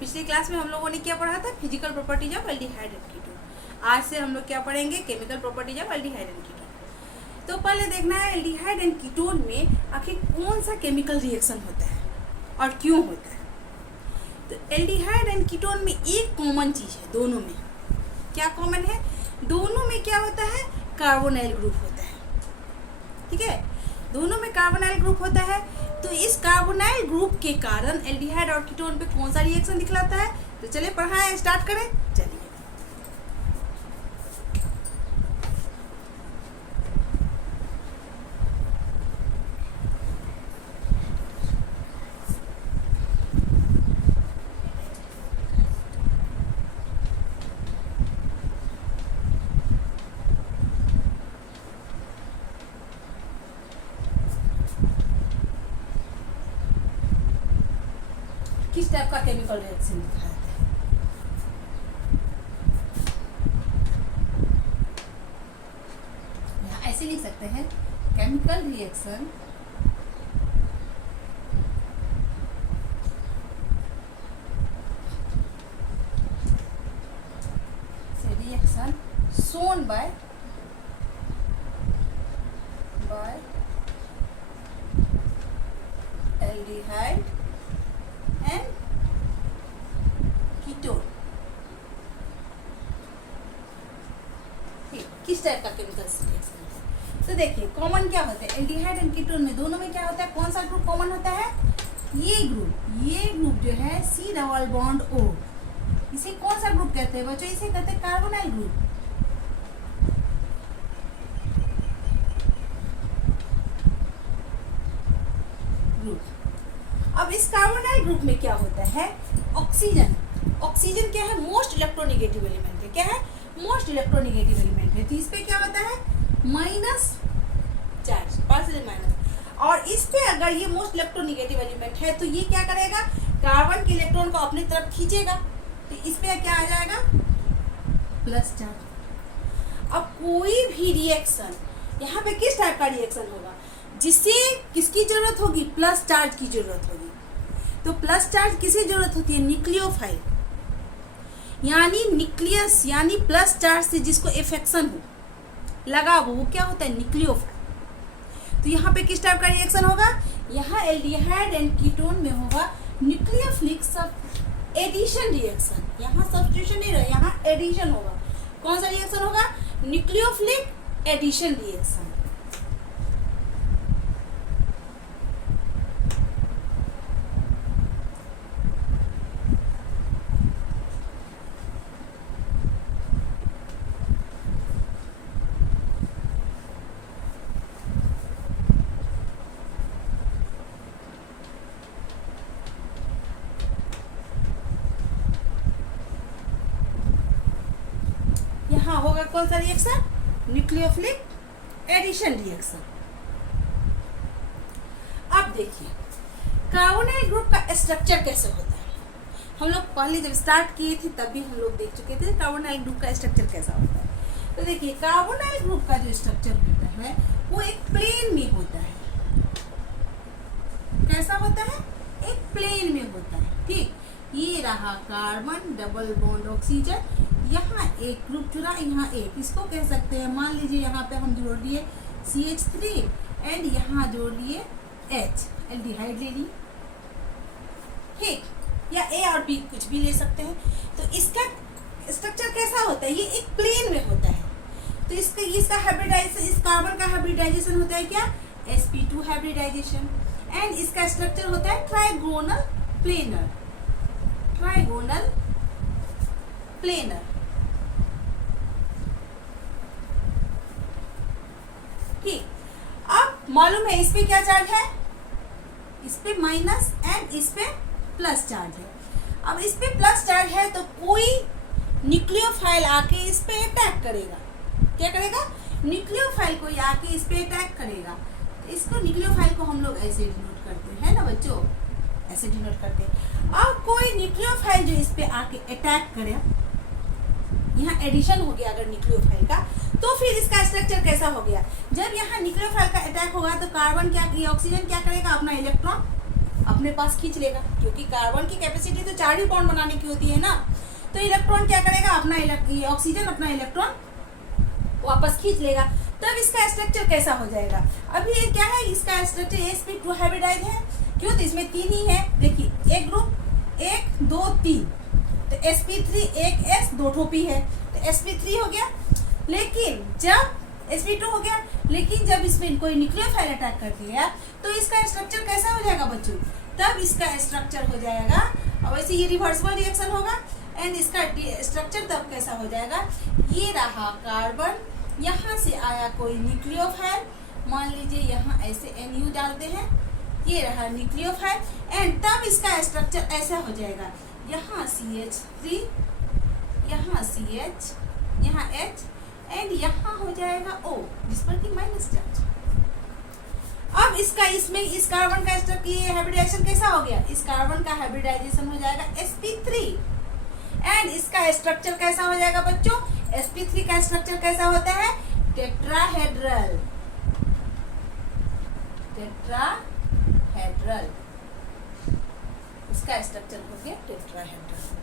पिछली क्लास में हम लोगों ने क्या पढ़ा था, physical properties of aldehyde and ketone. आज से हम लोग क्या पढ़ेंगे, chemical properties of aldehyde and ketone. तो पहले देखना है एल्डिहाइड एंड कीटोन में आखिर कौन सा केमिकल रिएक्शन होता है और क्यों होता है। तो एल्डिहाइड एंड कीटोन में एक कॉमन चीज है, दोनों में क्या कॉमन है, दोनों में क्या होता है, कार्बोनाइल ग्रुप होता है। ठीक है, दोनों में कार्बोनाइल ग्रुप होता है। तो इस कार्बोनाइल ग्रुप के कारण एल्डिहाइड और कीटोन पे कौन सा रिएक्शन दिखलाता है। तो चलिए पढ़ाएं, स्टार्ट करें। चलिए किस टाइप का केमिकल रिएक्शन दिखाया है, ऐसे लिख सकते हैं, chemical reaction reaction shown by aldehyde and ketone. किस टाइप का केमिकल रिएक्शन है। तो देखिए कॉमन क्या होता है, एल्डिहाइड एंड कीटोन में दोनों में क्या होता है, कौन सा ग्रुप कॉमन होता है, ये ग्रुप जो है C डबल बॉन्ड O, इसे कौन सा ग्रुप कहते हैं बच्चों, इसे कहते हैं कार्बोनाइल ग्रुप। अब इस कार्बोनाइल ग्रुप में क्या होता है, ऑक्सीजन क्या है, मोस्ट इलेक्ट्रोनेगेटिव एलिमेंट है। क्या है, मोस्ट इलेक्ट्रोनेगेटिव एलिमेंट है। तो इस पे क्या होता है, माइनस चार्ज, पार्शियल माइनस। और इस पे अगर ये मोस्ट इलेक्ट्रोनेगेटिव एलिमेंट है तो ये क्या करेगा, कार्बन के इलेक्ट्रॉन को अपनी तरफ खींचेगा। तो इस पे क्या आ जाएगा, प्लस चार्ज। अब कोई भी रिएक्शन यहाँ पे किस टाइप का रिएक्शन होगा, जिससे किसकी जरूरत होगी, प्लस चार्ज की जरूरत होगी। तो प्लस चार्ज किसे जरूरत होती है, न्यूक्लियोफाइल, यानी न्यूक्लियस, यानी प्लस चार्ज से जिसको इफेक्शन हो, लगा वो क्या होता है, न्यूक्लियोफाइल। तो यहाँ पे किस टाइप का रिएक्शन होगा, यहाँ एल्डिहाइड एंड कीटोन में होगा न्यूक्लियोफिलिक सब एडिशन रिएक्शन। यहाँ सब्स्टिट्यूशन नहीं रहा, यहाँ एडिशन होगा। कौन सा रिएक्शन होगा, न्यूक्लियोफिलिक एडिशन रिएक्शन। यहाँ होगा कौन सा रिएक्शन, न्यूक्लियोफिलिक एडिशन रिएक्शन। अब देखिए कार्बोनाइल ग्रुप का स्ट्रक्चर कैसे होता है। हम लोग पहले जब स्टार्ट किए थे तब भी हम लोग देख चुके थे कार्बोनाइल ग्रुप का स्ट्रक्चर कैसा होता है। तो देखिए कार्बोनाइल ग्रुप का जो स्ट्रक्चर होता है वो एक प्लेन में होता है। कैसा होता है, एक प्लेन में होता है। ठीक, ये रहा कार्बन डबल बॉन्ड ऑक्सीजन, यहाँ एक ग्रुप जुड़ा, यहाँ एक, इसको कह सकते हैं, मान लीजिए यहाँ पे हम जोड़ लिए CH3 एंड यहाँ जोड़ लिए H, एल्डिहाइड ले लिए। ठीक, या A और B कुछ भी ले सकते हैं। तो इसका स्ट्रक्चर कैसा होता है, ये एक प्लेन में होता है। तो इसका हाइब्रिडाइजेशन, इस कार्बन का हाइब्रिडाइजेशन होता है क्या, sp2 हाइब्रिडाइजेशन। एंड इसका स्ट्रक्चर होता है ट्राइगोनल प्लेनर, ट्राइगोनल प्लेनर। ठीक, अब मालूम है इस पे क्या चार्ज है, इस पे माइनस एंड इस पे प्लस चार्ज है। अब इस पे प्लस चार्ज है तो कोई न्यूक्लियोफाइल आके इस पे अटैक करेगा। क्या करेगा, न्यूक्लियोफाइल कोई आके इस पे अटैक करेगा। तो इसको न्यूक्लियोफाइल को हम लोग ऐसे डिनोट करते हैं ना बच्चों, ऐसे डिनोट करते हैं। अब कोई न्यूक्लियोफाइल जो इस पे आके अटैक करे, यहाँ एडिशन हो गया अगर न्यूक्लियोफाइल का, तो फिर इसका स्ट्रक्चर कैसा हो गया। जब यहाँ न्यूक्लियोफाइल का अटैक होगा तो कार्बन क्या, ऑक्सीजन क्या करेगा, अपना इलेक्ट्रॉन अपने अपने पास खींच लेगा, क्योंकि कार्बन की कैपेसिटी तो 4 ही बॉन्ड बनाने की होती है ना। तो इलेक्ट्रॉन क्या करेगा, अपना ऑक्सीजन अपना इलेक्ट्रॉन वापस खींच लेगा। तब इसका स्ट्रक्चर कैसा हो जाएगा, अभी ये क्या है, इसका स्ट्रक्चर sp2 हाइब्रिडाइज है, क्यों, तो इसमें 3 ही है। देखिए एक ग्रुप 1 2 3, तो sp3 एक s 2 ठो p है, तो sp3 हो गया। लेकिन जब sp2 हो गया, लेकिन जब इसमें कोई न्यूक्लियोफाइल अटैक कर दिया तो इसका स्ट्रक्चर कैसा हो जाएगा बच्चों, तब इसका स्ट्रक्चर हो जाएगा, और वैसे ये रिवर्सिबल रिएक्शन होगा, एंड इसका स्ट्रक्चर तब कैसा हो जाएगा, ये रहा कार्बन, यहाँ से आया कोई न्यूक्लियोफाइल, मान लीजिए यहाँ ऐसे NU डालते हैं, ये रहा न्यूक्लियोफाइल, एंड तब इसका स्ट्रक्चर ऐसा हो जाएगा, यहाँ CH3, यहाँ CH, यहाँ H, एंड यहाँ हो जाएगा O, जिस पर कि माइनस चार्ज। अब इसका इसमें इस कार्बन का हाइब्रिडाइजेशन कैसा हो गया, इस कार्बन का हाइब्रिडाइजेशन हो जाएगा sp3, एंड इसका स्ट्रक्चर कैसा हो जाएगा बच्चों, sp3 का स्ट्रक्चर कैसा होता है, टेट्राहेड्रल, टेट्राहेड्रल, इसका स्ट्रक्चर हो गया टेट्राहेड्रल।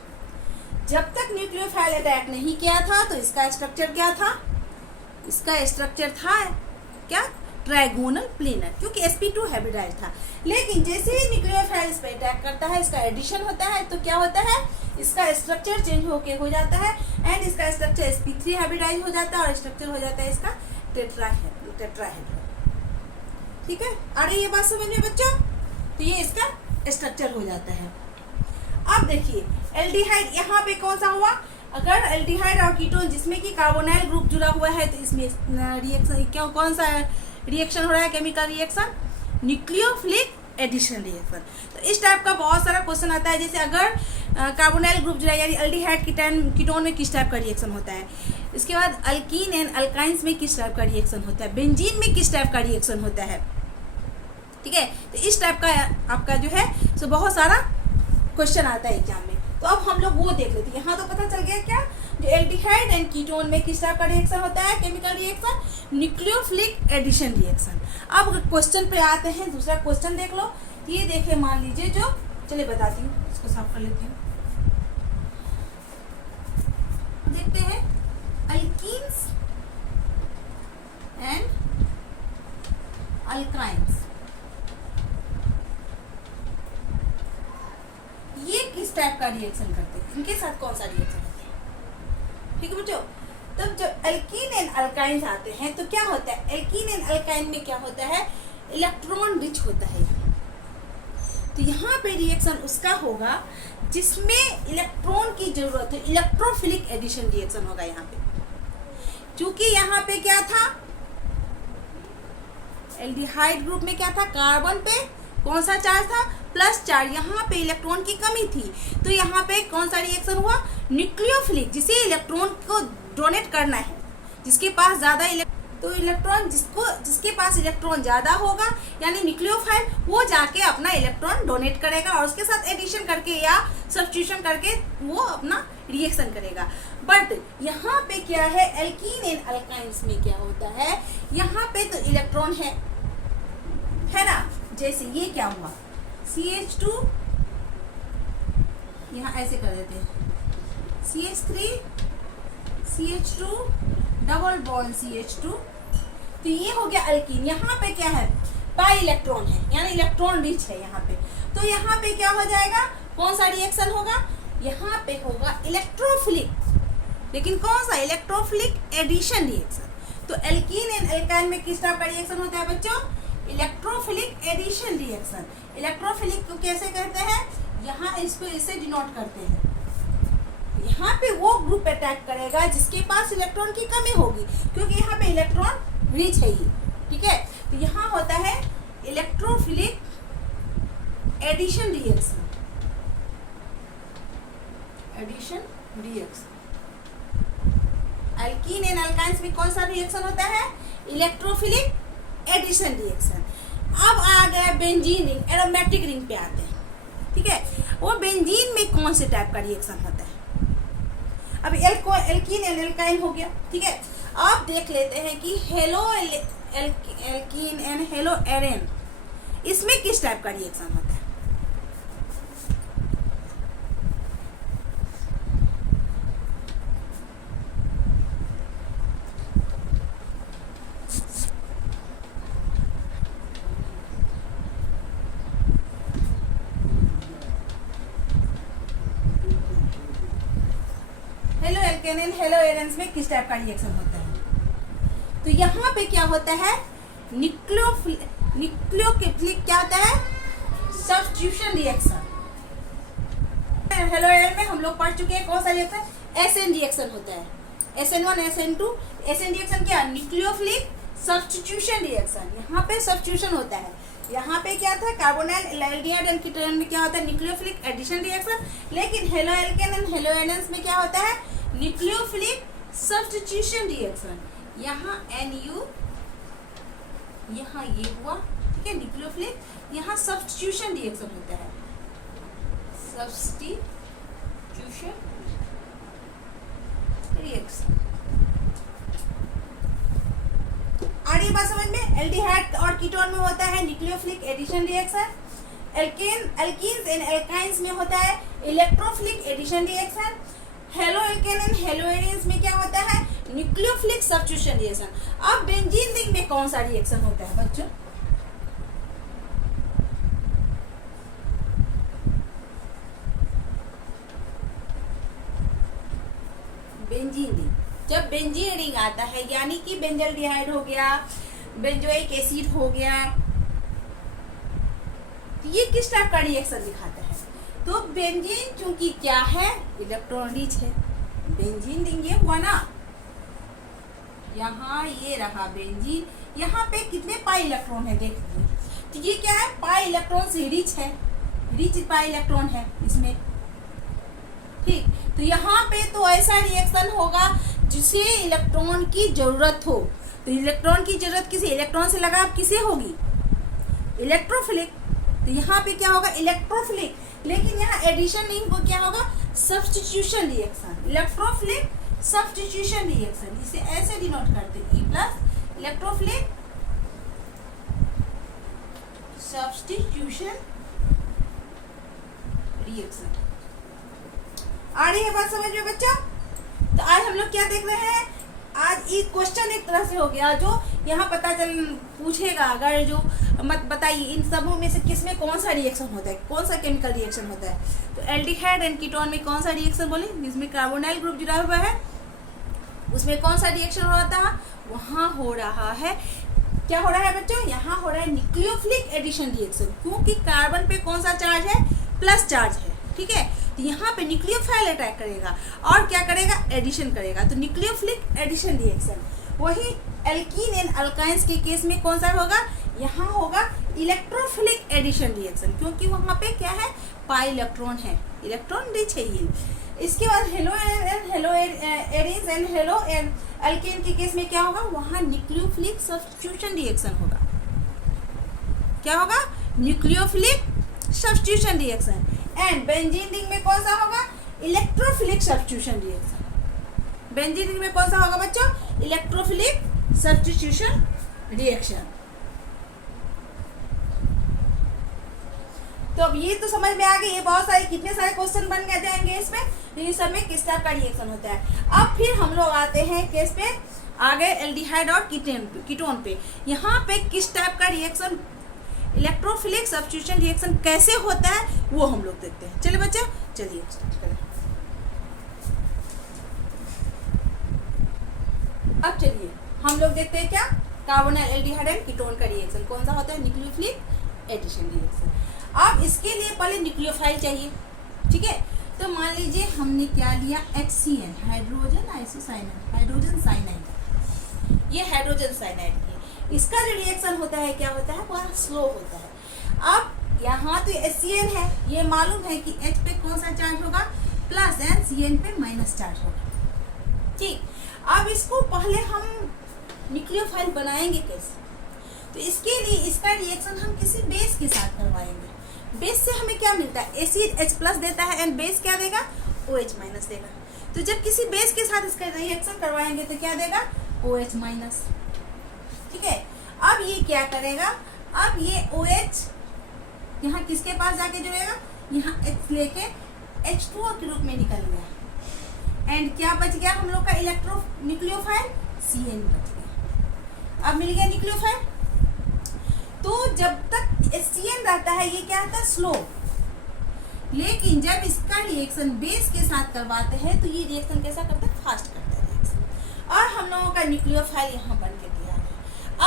जब तक न्यूक्लियोफाइल अटैक नहीं किया था तो इसका स्ट्रक्चर क्या था, इसका स्ट्रक्चर था क्या, ट्राइगोनल प्लेनर, क्योंकि sp2 हाइब्रिडाइज था। लेकिन जैसे ही न्यूक्लियोफाइल इस पे अटैक करता है, इसका एडिशन होता है, तो क्या होता है, इसका स्ट्रक्चर चेंज होके हो जाता है, एंड इसका स्ट्रक्चर sp3 हाइब्रिडाइज हो जाता है, और स्ट्रक्चर हो जाता है इसका टेट्राहेड्रल। ठीक है, आ रही ये बात समझ में बच्चों, तो ये इसका स्ट्रक्चर हो जाता है। अब देखिए एल्डिहाइड, यहाँ पे कौन सा हुआ, अगर एल्डिहाइड और कीटोन जिसमें कि कार्बोनाइल ग्रुप जुड़ा हुआ है, तो इसमें रिएक्शन क्या, कौन सा रिएक्शन हो रहा है, chemical reaction, nucleophilic addition reaction. तो इस टाइप का बहुत सारा क्वेश्चन आता है, जैसे अगर कार्बोनाइल ग्रुप जुड़ा यानी एल्डिहाइड कीटोन में किस टाइप का रिएक्शन होता है, इसके बाद अल्कीन एंड अल्काइंस में किस टाइप का रिएक्शन होता है, बेंजीन में किस टाइप का रिएक्शन होता है। ठीक है, तो इस टाइप का आपका जो है सो बहुत सारा क्वेश्चन आता है एग्जाम में। तो अब हम लोग वो देख लेते हैं। यहाँ तो पता चल गया क्या, जो एल्डिहाइड एंड कीटोन में किस टाइप का रिएक्शन होता है, chemical reaction, nucleophilic addition reaction. अब क्वेश्चन पे आते हैं, दूसरा क्वेश्चन देख लो। ये देखे, मान लीजिए जो, चलिए बताती हूँ, इसको साफ कर लेती हूँ। देखते हैं अल्कीन्स एंड अल्काइंस, ये किस टाइप का रिएक्शन करते हैं, इनके साथ कौन सा रिएक्शन होता है। ठीक है बच्चों, तब जब एल्कीन एंड अल्काइन आते हैं तो क्या होता है, एल्कीन एंड अल्काइन में क्या होता है, इलेक्ट्रॉन रिच होता है। तो यहाँ पे रिएक्शन उसका होगा जिसमें इलेक्ट्रॉन की जरूरत है, इलेक्ट्रोफिलिक एडिशन रिएक्शन होगा यहाँ पे। क्योंकि यहाँ पे क्या था, एल्डिहाइड ग्रुप में क्या था, कार्बन पे कौन सा चार्ज था, प्लस चार्ज, यहाँ पे इलेक्ट्रॉन की कमी थी, तो यहाँ पे कौन सा रिएक्शन हुआ, न्यूक्लियोफिलिक, जिसे इलेक्ट्रॉन को डोनेट करना है, जिसके पास ज्यादा तो इलेक्ट्रॉन जिसके पास इलेक्ट्रॉन ज्यादा होगा यानी न्यूक्लियोफाइल, वो जाके अपना इलेक्ट्रॉन डोनेट करेगा और उसके साथ एडिशन करके या सब्स्टिट्यूशन करके वो अपना रिएक्शन करेगा। बट यहाँ पे क्या है, एल्कीन एंड अल्काइंस में क्या होता है, यहाँ पे तो इलेक्ट्रॉन है ना, जैसे ये क्या हुआ, CH2, यहाँ ऐसे कर देते हैं, CH3, CH2, double bond CH2, तो ये हो गया अल्कीन। यहाँ पे क्या है, पाई इलेक्ट्रॉन है, यानी इलेक्ट्रॉन रिच है यहाँ पे, तो यहाँ पे क्या हो जाएगा, कौन सा रिएक्शन होगा, यहाँ पे होगा इलेक्ट्रोफिलिक, लेकिन कौन सा, इलेक्ट्रोफिलिक एडिशन रिएक्शन। तो एल्कीन एंड एल्काइन में किस टाइप का रिएक्शन होता है बच्चों, इलेक्ट्रोफिलिक एडिशन रिएक्शन। इलेक्ट्रोफिलिक को कैसे कहते हैं, यहाँ इसको इसे डिनोट करते हैं, यहाँ पे वो ग्रुप अटैक करेगा जिसके पास इलेक्ट्रॉन की कमी होगी, क्योंकि यहाँ पे इलेक्ट्रॉन रिच है ये। ठीक है, तो यहाँ होता है electrophilic addition reaction, alkene and alkynes में कौन सा रिएक्शन होता है, इलेक्ट्रोफिलिक एडिशन रिएक्शन। अब आ गया बेंजीन रिंग, एरोमेटिक रिंग पे आते हैं। ठीक है, वो बेंजीन में कौन से टाइप का रिएक्शन होता है, अब एल्कीन एंड एल्काइन हो गया। ठीक है, आप देख लेते हैं कि हेलो एल्कीन एंड हेलो एरेन, इसमें किस टाइप का रिएक्शन होता है, एल्केन एंड हेलो एरेंस में किस टाइप का रिएक्शन होता है? तो यहाँ पे क्या होता है, न्यूक्लियोफिलिक क्या होता है, सब्स्टिट्यूशन रिएक्शन। हेलो एरेन में हम लोग पढ़ चुके हैं कौन सा रिएक्शन, एसएन रिएक्शन होता है, SN1 SN2। एसएन रिएक्शन क्या, न्यूक्लियोफिलिक सब्स्टिट्यूशन रिएक्शन। यहाँ पे सब्स्टिट्यूशन होता है, यहाँ पे क्या था, कार्बोनाइल एल्डिहाइड एंड कीटोन में क्या होता है, न्यूक्लियोफिलिक एडिशन रिएक्शन। लेकिन halo alkane and haloarenes में क्या होता है, न्यूक्लियोफिलिक सब्स्टिट्यूशन रिएक्शन। यहाँ NU, यहाँ ये हुआ, ठीक है, न्यूक्लियोफिलिक, यहाँ सब्स्टिट्यूशन रिएक्शन होता है, सब्स्टिट्यूशन रिएक्शन। आ रही बात समझ में? एल्डिहाइड और कीटोन में होता है nucleophilic addition reaction. Alkenes and alkynes में होता है electrophilic addition reaction. Haloalkane and haloarenes में क्या होता है, न्यूक्लियोफिलिक सब्स्टिट्यूशन रिएक्शन। अब बेंजीन रिंग में कौन सा रिएक्शन होता है बच्चों? बेंजीन रिंग, जब बेंजीन रिंग आता है यानी कि बेंजल्डिहाइड हो गया, बेंजोइक एसिड हो गया, तो ये किस टाइप का रिएक्शन दिखाता है? तो बेंजीन चूंकि क्या है, इलेक्ट्रॉन रिच है, बेंजीन रिंग ये हुआ ना, यहाँ ये रहा बेंजीन, यहाँ पे कितने पाई इलेक्ट्रॉन है देख लीजिए, तो ये क्या है, पाई इलेक्ट्रॉन से रिच है, रिच पाई इलेक्ट्रॉन है इसमें, ठीक। तो यहाँ पे तो ऐसा रिएक्शन होगा जिसे इलेक्ट्रॉन की जरूरत हो, तो इलेक्ट्रॉन की जरूरत किसे, इलेक्ट्रॉन से लगा किसे होगी, इलेक्ट्रोफिलिक। तो यहाँ पे क्या होगा, इलेक्ट्रोफिलिक। लेकिन यहाँ एडिशन नहीं हो, क्या होगा, substitution reaction, electrophilic substitution reaction. इसे ऐसे डिनोट करते हैं, E plus electrophilic substitution reaction. आ रही है बात समझ में बच्चा? तो आज हम लोग क्या देख रहे हैं, आज ये क्वेश्चन एक तरह से हो गया जो यहाँ पता चल पूछेगा, अगर जो मत बताइए इन सबों में से किस में कौन सा रिएक्शन होता है, कौन सा केमिकल रिएक्शन होता है। तो एल्डिहाइड एंड कीटोन में कौन सा रिएक्शन बोले, जिसमें कार्बोनाइल ग्रुप जुड़ा हुआ है, उसमें कौन सा रिएक्शन हो रहा था, वहाँ हो रहा है, क्या हो रहा है बच्चों, यहाँ हो रहा है न्यूक्लियोफिलिक एडिशन रिएक्शन, क्योंकि कार्बन पे कौन सा चार्ज है, प्लस चार्ज है, ठीक है। तो यहाँ पे न्यूक्लियोफाइल अटैक करेगा और क्या करेगा, एडिशन करेगा, तो न्यूक्लियोफिलिक एडिशन रिएक्शन। वही एल्कीन एंड अल्काइंस के केस में कौन सा होगा, यहाँ होगा इलेक्ट्रोफिलिक एडिशन रिएक्शन, क्योंकि वहाँ पे क्या है, पाई इलेक्ट्रॉन है, इलेक्ट्रॉन रिच है ये। इसके बाद hello arenes and halo alkane के केस में क्या होगा, वहाँ न्यूक्लियोफिलिक सब्स्टिट्यूशन रिएक्शन होगा, क्या होगा, nucleophilic substitution reaction. And benzene ring में कौन सा होगा, electrophilic substitution reaction. Benzene ring में कौन सा होगा बच्चों, इलेक्ट्रोफिलिक सब्स्टिट्यूशन रिएक्शन। तो अब ये तो समझ में आ गई, ये बहुत सारे कितने सारे क्वेश्चन बन गए जाएंगे इसमें, तो ये सब में किस टाइप का रिएक्शन होता है। अब फिर हम लोग आते हैं केस पे, आगे एल्डिहाइड और कीटोन पे। यहाँ पे किस टाइप का रिएक्शन, इलेक्ट्रोफिलिक सब्स्टिट्यूशन रिएक्शन कैसे होता है वो हम लोग देखते हैं। चलिए बच्चे, चलिए स्टार्ट करें। अब चलिए हम लोग देखते हैं क्या, कार्बोनाइल एल्डिहाइड एंड कीटोन का रिएक्शन कौन सा होता है, न्यूक्लियोफिलिक एडिशन रिएक्शन। अब इसके लिए पहले न्यूक्लियोफाइल चाहिए, ठीक है। तो मान लीजिए हमने क्या लिया, HCN, hydrogen isocyanide, hydrogen cyanide, ये हाइड्रोजन साइनाइड है। इसका जो रिएक्शन होता है क्या होता है, वह स्लो होता है। अब यहाँ तो HCN है, ये मालूम है कि H पे कौन सा चार्ज होगा, प्लस, एंड CN पे माइनस चार्ज होगा, ठीक। अब इसको पहले हम न्यूक्लियोफाइल बनाएंगे कैसे, तो इसके लिए इसका रिएक्शन हम किसी बेस के साथ करवाएंगे। बेस से हमें क्या मिलता है, एसिड H प्लस देता है एंड बेस क्या देगा, OH माइनस देगा। तो जब किसी बेस के साथ इसका रिएक्शन करवाएंगे तो क्या देगा, OH माइनस, ठीक है। अब ये क्या करेगा, अब ये OH यहाँ किसके पास जाके जुड़ेगा, यहाँ H लेके H2O के रूप में निकल गया, एंड क्या बच गया हम लोग का न्यूक्लियोफाइल, CN बच गया। अब मिल गया न्यूक्लियोफाइल। तो जब तक HCN रहता है ये क्या होता है, स्लो। लेकिन जब इसका रिएक्शन बेस के साथ करवाते हैं तो ये रिएक्शन कैसा करता है, फास्ट करता है रिएक्शन। और हम लोगों का न्यूक्लियोफाइल यहाँ बन के तैयार है।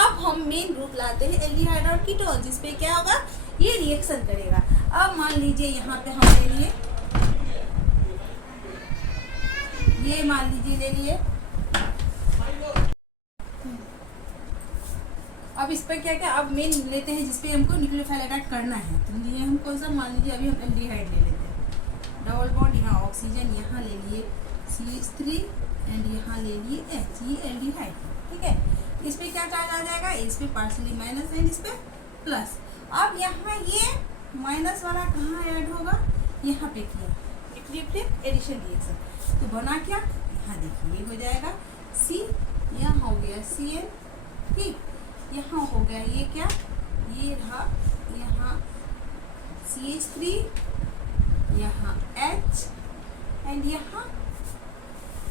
अब हम मेन ग्रुप लाते हैं एल्डिहाइड और कीटोन, जिसपे क्या होगा, ये रिएक्शन करेगा। अब मान लीजिए यहाँ पे हम ले लिए, ये मान लीजिए ले लिए, अब इस पर क्या क्या, अब मेन लेते हैं जिसपे हमको न्यूक्लियोफाइल अटैक करना है। तो लिए हम कौन सा, मान लीजिए अभी हम एल्डिहाइड ले लेते हैं। डबल बॉन्ड, यहाँ ऑक्सीजन, यहाँ ले लिए CH3 एंड यहाँ ले लिए H, ये एल्डिहाइड, ठीक है। इस पे क्या चार्ज आ जाएगा, इस पे पार्शली माइनस एंड इस पे प्लस। अब यहाँ ये माइनस वाला कहाँ ऐड होगा, यहाँ पे किया न्यूक्लियोफिलिक एडिशन रिएक्शन, तो बना क्या, यहाँ देखिए ये हो जाएगा C, यहाँ हो गया Cl, ठीक, यहाँ हो गया ये क्या, ये रहा यहाँ CH3, यहाँ H एंड यहाँ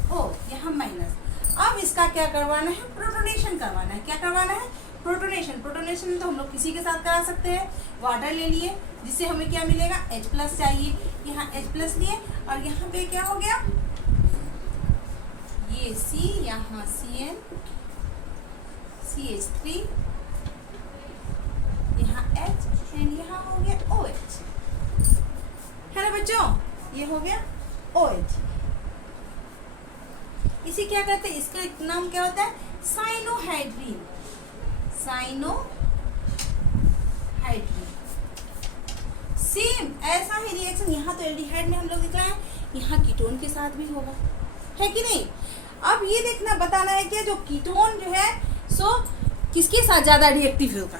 O, यहाँ माइनस। अब इसका क्या करवाना है, प्रोटोनेशन करवाना है। क्या करवाना है, प्रोटोनेशन। प्रोटोनेशन तो हम लोग किसी के साथ करा सकते हैं। वाटर ले लिए, जिससे हमें क्या मिलेगा, H प्लस चाहिए, यहाँ H प्लस लिए, और यहाँ पे क्या हो गया, ये C, यहाँ Cn, CH3, यहाँ H एंड यहाँ हो गया OH, है ना बच्चों, ये हो गया OH। इसे क्या कहते हैं, इसका एक नाम क्या होता है, साइनोहाइड्रीन। साइनोहाइड्रीन सेम ऐसा ही रिएक्शन यहाँ तो एल्डिहाइड में हम लोग दिख रहा है, यहाँ कीटोन के साथ भी होगा, है कि नहीं। अब ये देखना, बताना है कि जो कीटोन जो है सो किसके साथ ज़्यादा रिएक्टिव होगा।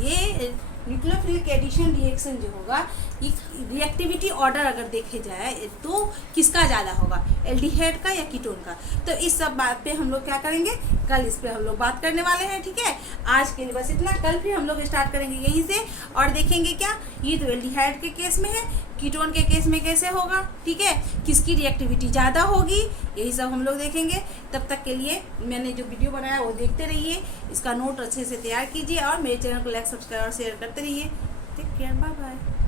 ये न्यूक्लियोफिलिक एडिशन रिएक्शन जो होगा, ये रिएक्टिविटी ऑर्डर अगर देखे जाए तो किसका ज़्यादा होगा, एल्डिहाइड का या कीटोन का। तो इस सब बात पे हम लोग क्या करेंगे, कल इस पे हम लोग बात करने वाले हैं, ठीक है। आज के लिए बस इतना, कल फिर हम लोग स्टार्ट करेंगे यहीं से और देखेंगे क्या, ये तो एल्डिहाइड के केस में है, कीटोन के केस में कैसे होगा, ठीक है, किसकी रिएक्टिविटी ज़्यादा होगी, यही सब हम लोग देखेंगे। तब तक के लिए मैंने जो वीडियो बनाया वो देखते रहिए, इसका नोट अच्छे से तैयार कीजिए और मेरे चैनल को लाइक, सब्सक्राइब और शेयर करते रहिए। Take care, bye bye.